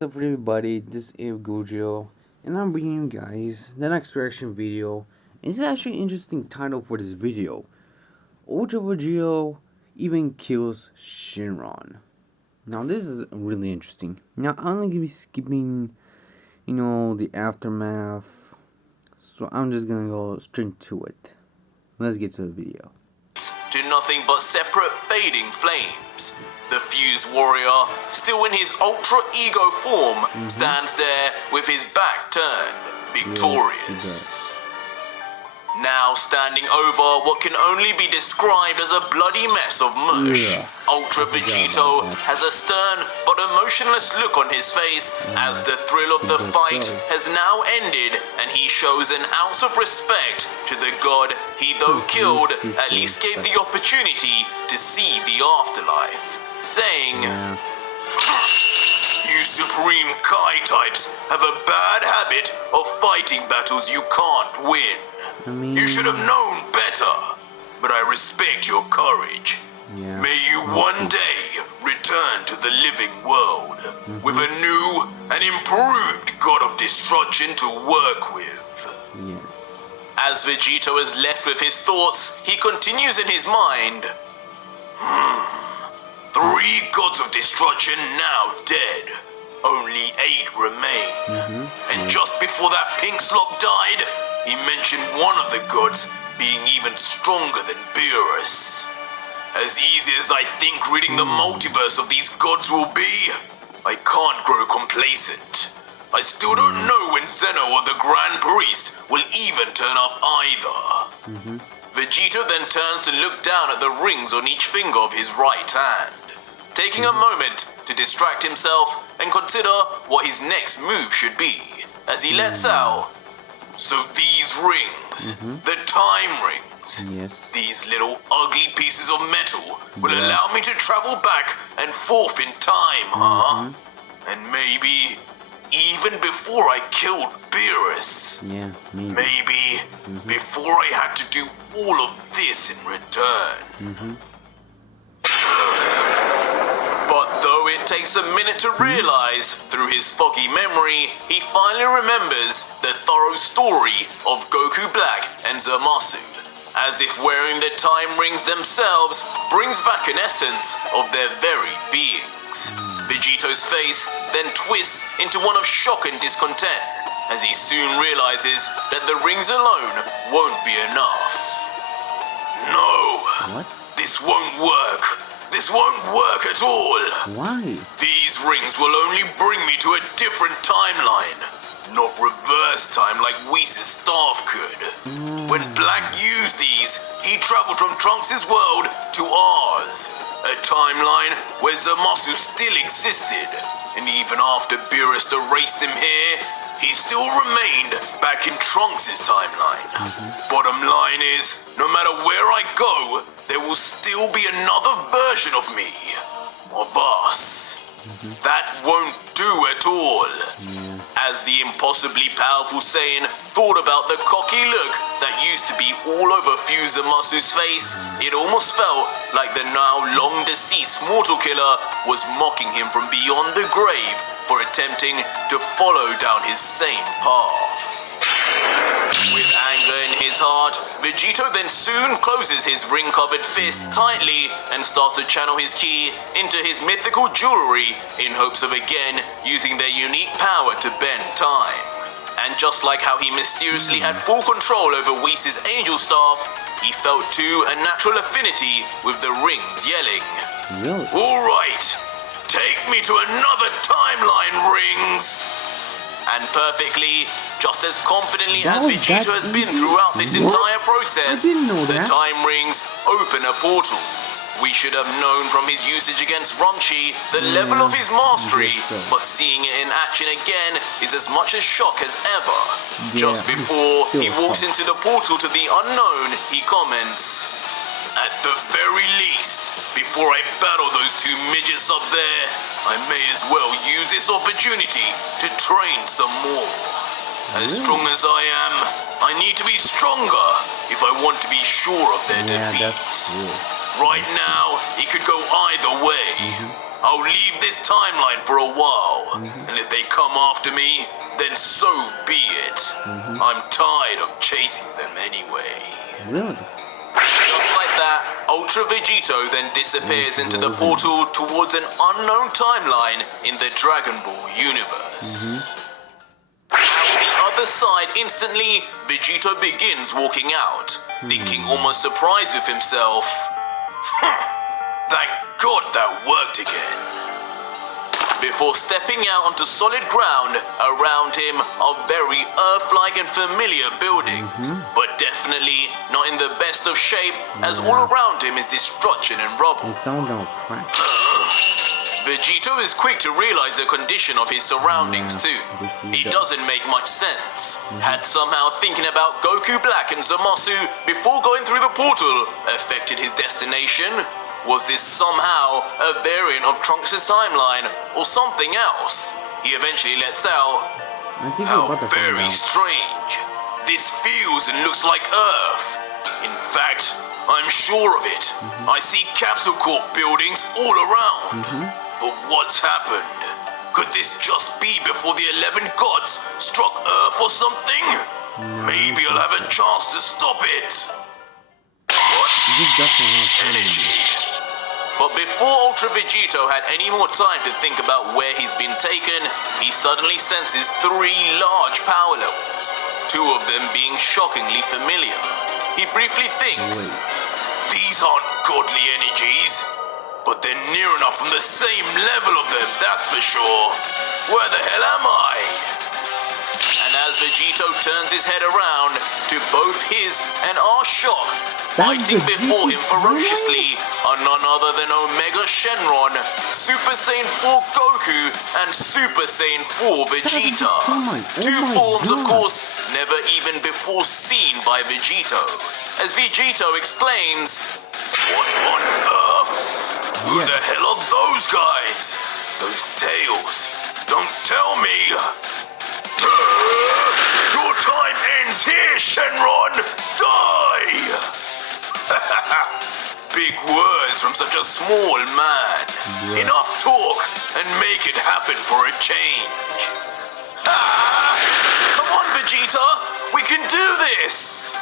What's up everybody, this is Gogito, and I'm bringing you guys the next reaction video. And it's actually an interesting title for this video. Ultra Vegito even kills Shinron. Now this is really interesting. Now I'm gonna be skipping, the aftermath. So I'm just gonna go straight to it. Let's get to the video. To nothing but separate fading flames. The fused warrior, still in his ultra ego form, stands there with his back turned, victorious. Now standing over what can only be described as a bloody mess of mush, Ultra Vegito has a stern but emotionless look on his face as the thrill of the fight has now ended and he shows an ounce of respect to the god he, though killed, at least gave the opportunity to see the afterlife, saying, "You Supreme Kai types have a bad habit of fighting battles you can't win. You should have known better, but I respect your courage. May you one day return to the living world with a new and improved god of destruction to work with." Yes. As Vegito is left with his thoughts, he continues in his mind. 3 gods of destruction now dead. Only 8 remain. And just before that pink slop died, he mentioned one of the gods being even stronger than Beerus. As easy as I think ridding the multiverse of these gods will be, I can't grow complacent. I still don't know when Zeno or the Grand Priest will even turn up either. Vegito then turns to look down at the rings on each finger of his right hand, taking a moment to distract himself and consider what his next move should be, as he lets out, "So these rings, the time rings, these little ugly pieces of metal will allow me to travel back and forth in time, huh? And maybe even before I killed Beerus. Maybe before I had to do all of this in return." But though it takes a minute to realize, through his foggy memory, he finally remembers the thorough story of Goku Black and Zamasu, as if wearing the time rings themselves brings back an essence of their very beings. Vegito's face then twists into one of shock and discontent, as he soon realizes that the rings alone won't be enough. "No, this won't work. This won't work at all. Why? These rings will only bring me to a different timeline, not reverse time like Whis' staff could. When Black used these, he traveled from Trunks' world to ours, a timeline where Zamasu still existed, and even after Beerus erased him here, he still remained back in Trunks' timeline. Bottom line is, no matter where I go, there will still be another version of me, of us. That won't do at all." As the impossibly powerful Saiyan thought about the cocky look that used to be all over Fuzamasu's face, it almost felt like the now long deceased mortal killer was mocking him from beyond the grave for attempting to follow down his same path. With anger in his heart, Vegito then soon closes his ring-covered fist tightly and starts to channel his ki into his mythical jewelry in hopes of again using their unique power to bend time. And just like how he mysteriously had full control over Whis' angel staff, he felt too a natural affinity with the rings yelling, "All right, take me to another timeline, rings!" And perfectly, just as confidently as Vegito has been throughout this entire process, the time rings open a portal. We should have known from his usage against Rumchi the level of his mastery, but seeing it in action again is as much a shock as ever. Just before he walks into the portal to the unknown, he comments, "At the very least, before I battle those 2 midgets up there, I may as well use this opportunity to train some more. As strong as I am, I need to be stronger if I want to be sure of their defeat. Right now, it could go either way. I'll leave this timeline for a while, And if they come after me, then so be it. I'm tired of chasing them anyway. Really? Just like that, Ultra Vegito then disappears into the portal towards an unknown timeline in the Dragon Ball universe. Out the other side, instantly, Vegito begins walking out, thinking almost surprised with himself. Thank God that worked again. Before stepping out onto solid ground, around him are very Earth-like and familiar buildings, but definitely not in the best of shape, as all around him is destruction and rubble. They sound all cracked. Vegito is quick to realize the condition of his surroundings too. It doesn't make much sense. Had somehow thinking about Goku Black and Zamasu before going through the portal affected his destination? Was this somehow a variant of Trunks' timeline or something else? He eventually lets out, I think we're "How about to find very out. strange. This feels and looks like Earth. In fact, I'm sure of it. I see Capsule Corp buildings all around. But what's happened? Could this just be before the 11 gods struck Earth or something? Maybe I'll have a chance to stop it." What? You just got to know. Energy. But before Ultra Vegito had any more time to think about where he's been taken, he suddenly senses 3 large power levels, 2 of them being shockingly familiar. He briefly thinks, these aren't godly energies, but they're near enough from the same level of them, that's for sure. Where the hell am I? And as Vegito turns his head around, to both his and our shock, fighting before him ferociously are none other than Omega Shenron, Super Saiyan 4 Goku, and Super Saiyan 4 Vegeta. Two forms, of course, never even before seen by Vegito. As Vegito exclaims, "What on earth? Who the hell are those guys? Those tails? Don't tell me. Your time ends here, Shenron! Die!" Big words from such a small man. Enough talk and make it happen for a change. Come on, Vegeta! We can do this!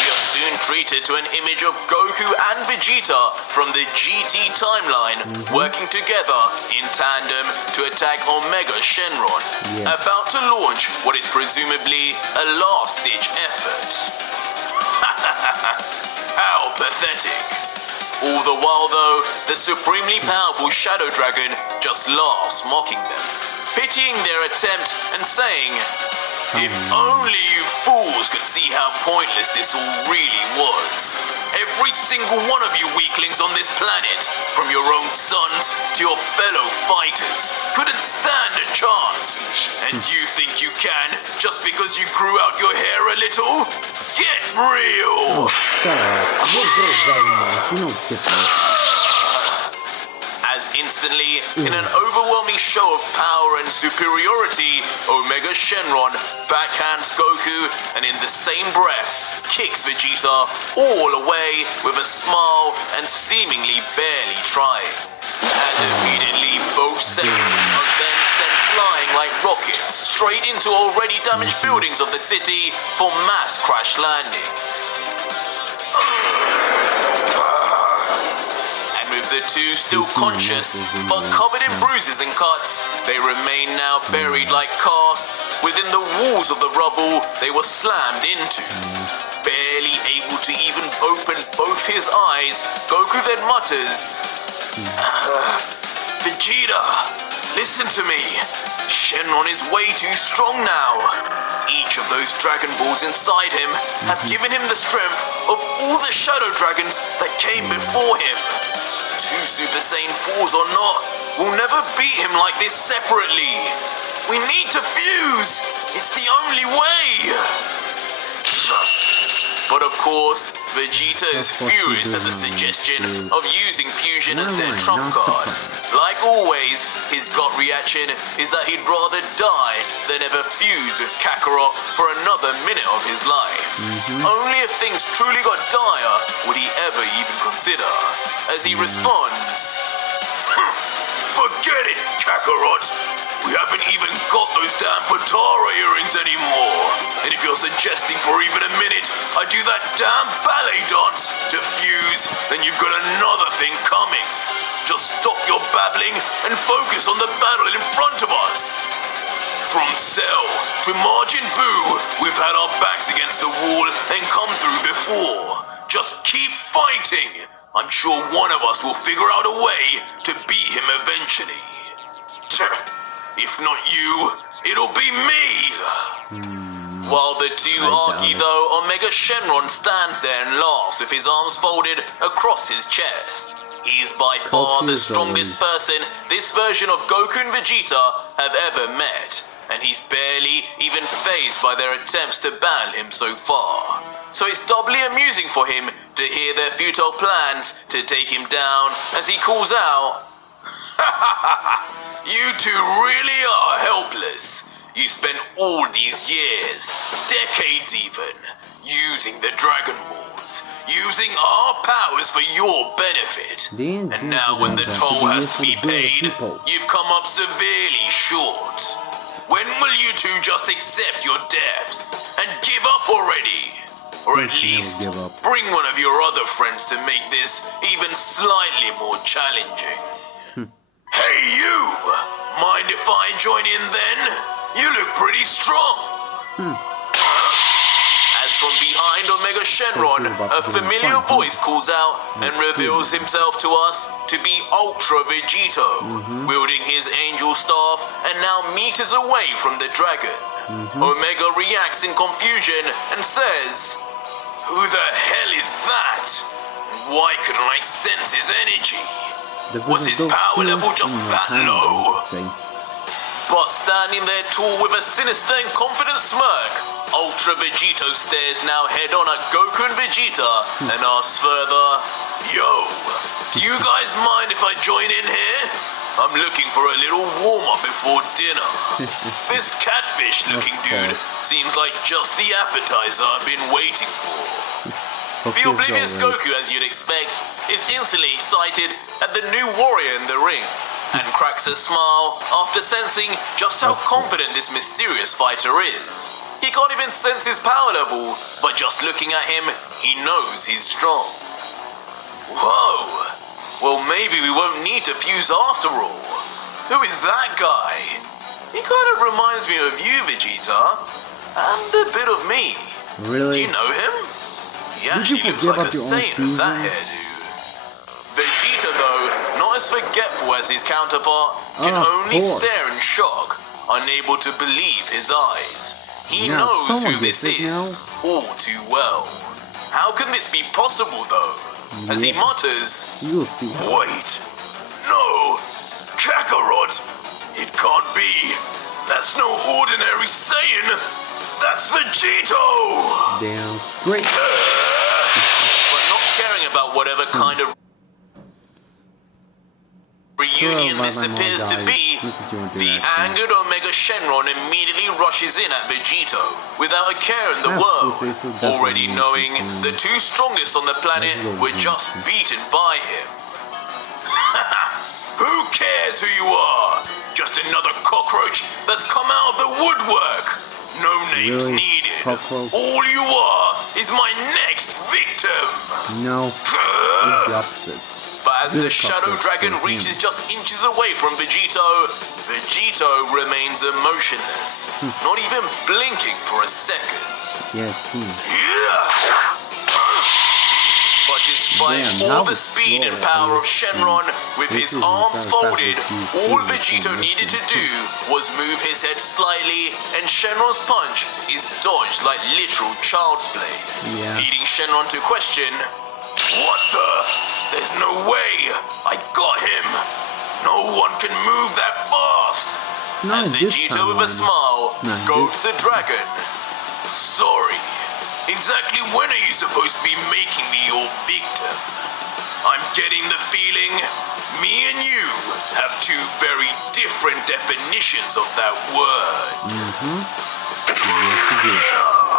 We are soon treated to an image of Goku and Vegeta from the GT timeline working together in tandem to attack Omega Shenron, about to launch what is presumably a last-ditch effort. How pathetic. All the while though, the supremely powerful Shadow Dragon just laughs, mocking them, pitying their attempt and saying, "If only you fools could see how pointless this all really was. Every single one of you weaklings on this planet, from your own sons to your fellow fighters, couldn't stand a chance. And you think you can just because you grew out your hair a little? Get real!" Oh, shut up. You don't very much. You know different. As instantly, in an overwhelming show of power and superiority, Omega Shenron backhands Goku and in the same breath kicks Vegeta all away with a smile and seemingly barely trying. And immediately both Saiyans are then sent flying like rockets straight into already damaged buildings of the city for mass crash landings. And with the two still conscious, but covered in bruises and cuts, they remain now buried like casts within the walls of the rubble they were slammed into. Barely able to even open both his eyes, Goku then mutters, "Vegeta, listen to me. Shenron is way too strong now. Each of those Dragon Balls inside him have given him the strength of all the Shadow Dragons that came before him. 2 Super Saiyan 4s or not, we'll never beat him like this separately. We need to fuse. It's the only way." But of course, Vegeta is furious at the suggestion of using fusion as their trump card. Like always, his gut reaction is that he'd rather die than ever fuse with Kakarot for another minute of his life. Only if things truly got dire would he ever even consider, as he responds, "Forget it, Kakarot, we haven't even got those damn Potara earrings anymore. And if you're suggesting for even a minute I do that damn ballet dance to fuse, then you've got another thing coming. Just stop your babbling and focus on the battle in front of us. From Cell to Majin Buu, we've had our backs against the wall and come through before. Just keep fighting. I'm sure one of us will figure out a way to beat him eventually. If not you, it'll be me. While the two argue though, Omega Shenron stands there and laughs with his arms folded across his chest. He's by far the strongest person this version of Goku and Vegeta have ever met, and he's barely even fazed by their attempts to battle him so far. So it's doubly amusing for him to hear their futile plans to take him down as he calls out, "You two really are helpless. You spent all these years, decades even, using the Dragon Balls, using our powers for your benefit. And now when the toll has to be paid, you've come up severely short. When will you two just accept your deaths and give up already? Or at least bring one of your other friends to make this even slightly more challenging." Hey you! Mind if I join in then? You look pretty strong. As from behind Omega Shenron, a familiar voice calls out and reveals himself to us to be Ultra Vegito, wielding his angel staff and now meters away from the dragon. Omega reacts in confusion and says, "Who the hell is that? And why couldn't I sense his energy? Was his power level just that low?" But standing there tall with a sinister and confident smirk, Ultra Vegito stares now head on at Goku and Vegeta and asks further, "Yo, do you guys mind if I join in here? I'm looking for a little warm-up before dinner. This catfish-looking dude seems like just the appetizer I've been waiting for." The oblivious Goku, as you'd expect, is instantly excited at the new warrior in the ring, and cracks a smile after sensing just how confident this mysterious fighter is. He can't even sense his power level, but just looking at him, he knows he's strong. Whoa! Well, maybe we won't need to fuse after all. Who is that guy? He kind of reminds me of you, Vegeta, and a bit of me. Really? Do you know him? He actually looks like a saint with that hairdo. Vegeta, though, not as forgetful as his counterpart, can only stare in shock, unable to believe his eyes. He knows who this is all too well. How can this be possible, though? As he mutters, "Wait, no, Kakarot, it can't be. That's no ordinary Saiyan. That's Vegito!" Damn straight. But not caring about whatever kind of reunion this appears to be, the angered Omega Shenron immediately rushes in at Vegito without a care in the world, already knowing the two strongest on the planet were just beaten by him. Who cares who you are? Just another cockroach that's come out of the woodwork. No names needed. All you are is my next victim. No, it's the opposite. But as the Shadow Dragon reaches just inches away from Vegito, Vegito remains emotionless, not even blinking for a second. Yeah, it seems. But despite all the speed and power of Shenron, with his arms folded, all Vegito needed to do was move his head slightly, and Shenron's punch is dodged like literal child's play, leading Shenron to question, "What the? There's no way! I got him! No one can move that fast!" As Vegito, with a smile, goes to the dragon. "Sorry. Exactly when are you supposed to be making me your victim? I'm getting the feeling me and you have two very different definitions of that word."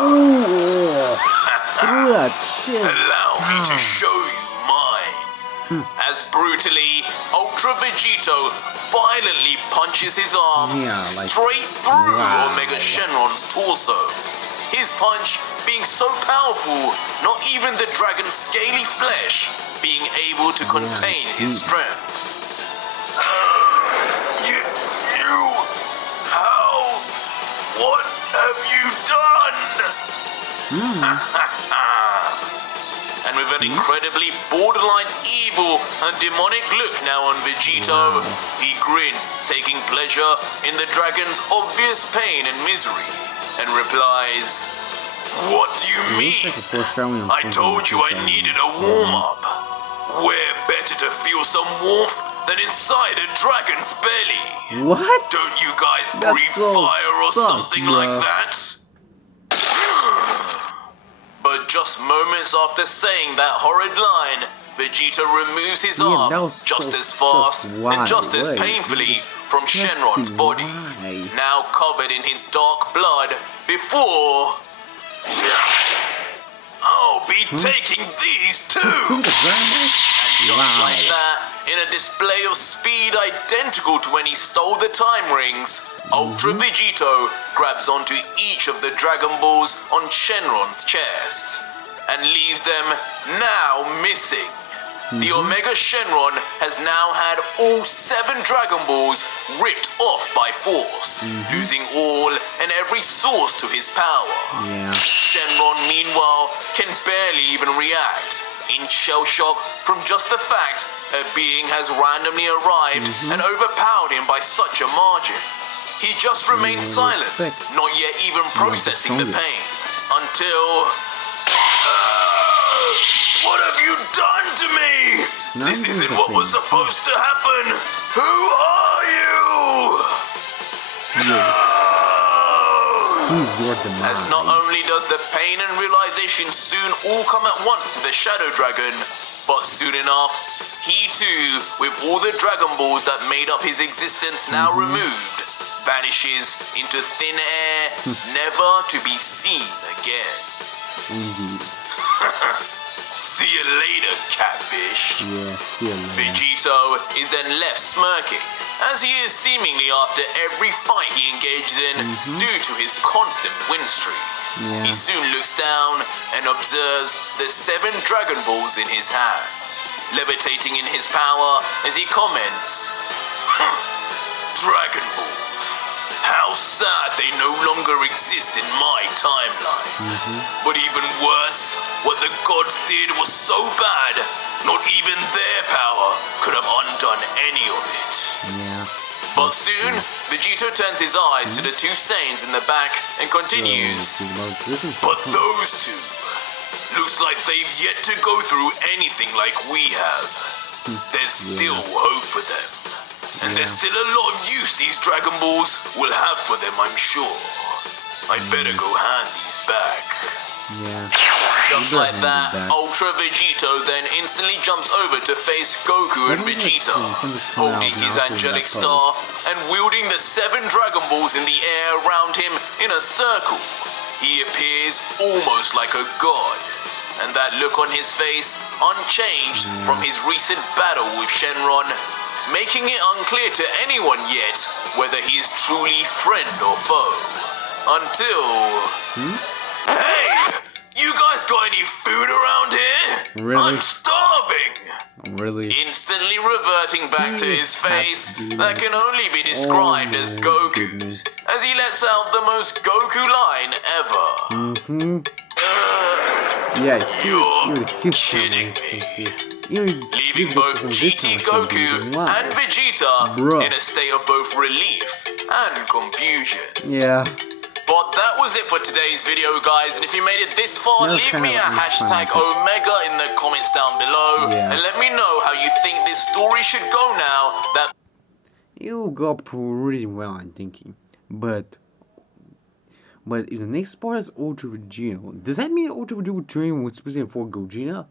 Ooh, that shit. Allow me to show you mine. as brutally Ultra Vegito violently punches his arm straight through Omega Shenron's torso. His punch being so powerful, not even the dragon's scaly flesh being able to contain his strength. What have you done? And with an incredibly borderline evil and demonic look now on Vegito, he grins, taking pleasure in the dragon's obvious pain and misery, and replies, "What do you mean? I told you I needed a warm-up. Where better to feel some warmth than inside a dragon's belly? What? Don't you guys breathe fire or something like that?" But just moments after saying that horrid line, Vegeta removes his arm just as fast and just as painfully from Shenron's body, now covered in his dark blood, before... I'll be taking these too! And just like that, in a display of speed identical to when he stole the time rings, Ultra Vegito grabs onto each of the Dragon Balls on Shenron's chest, and leaves them now missing. The Omega Shenron has now had all 7 Dragon Balls ripped off by force, losing all and every source to his power. Shenron, meanwhile, can barely even react, in shell shock from just the fact a being has randomly arrived and overpowered him by such a margin. He just remains silent, not yet even processing the pain, until... what have you done to me? This isn't what was supposed to happen. Who are you? As not only does the pain and realization soon all come at once to the Shadow Dragon, but soon enough, he too, with all the Dragon Balls that made up his existence now removed, vanishes into thin air, never to be seen again. See you later, catfish. See you later. Vegito is then left smirking, as he is seemingly after every fight he engages in due to his constant win streak. He soon looks down and observes the 7 Dragon Balls in his hands, levitating in his power as he comments, "Dragon Balls. How sad they no longer exist in my timeline. But even worse, what the gods did was so bad, not even their power could have undone any of it." But soon, Vegito turns his eyes to the 2 Saiyans in the back and continues, "But those 2, looks like they've yet to go through anything like we have. There's still hope for them. And there's still a lot of use these Dragon Balls will have for them, I'm sure. I'd better go hand these back." Just like that, Ultra Vegito then instantly jumps over to face Goku and Vegeta, holding his angelic staff and wielding the 7 Dragon Balls in the air around him in a circle. He appears almost like a god, and that look on his face unchanged from his recent battle with Shenron, making it unclear to anyone yet whether he is truly friend or foe. Until... Hey! You guys got any food around here? Really? I'm starving! Really? Instantly reverting back to his face that can only be described as Goku's, as he lets out the most Goku line ever. You're kidding me. Leaving both GT Goku and Vegeta in a state of both relief and confusion. But that was it for today's video, guys, and if you made it this far, leave me a hashtag Omega in the comments down below, and let me know how you think this story should go now that... It'll go pretty well, I'm thinking. But if the next part is Ultra Vegito, does that mean Ultra Vegito will train with specific for Gogeta?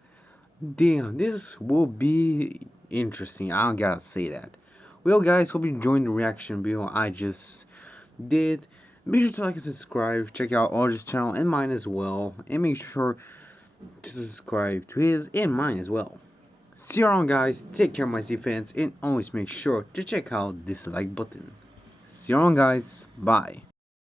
Damn, this will be interesting. I don't gotta say that. Well, guys, hope you enjoyed the reaction video I just did. Make sure to like and subscribe. Check out Audrey's channel and mine as well. And make sure to subscribe to his and mine as well. See you around, guys. Take care, my Z fans, and always make sure to check out this like button. See you around, guys. Bye.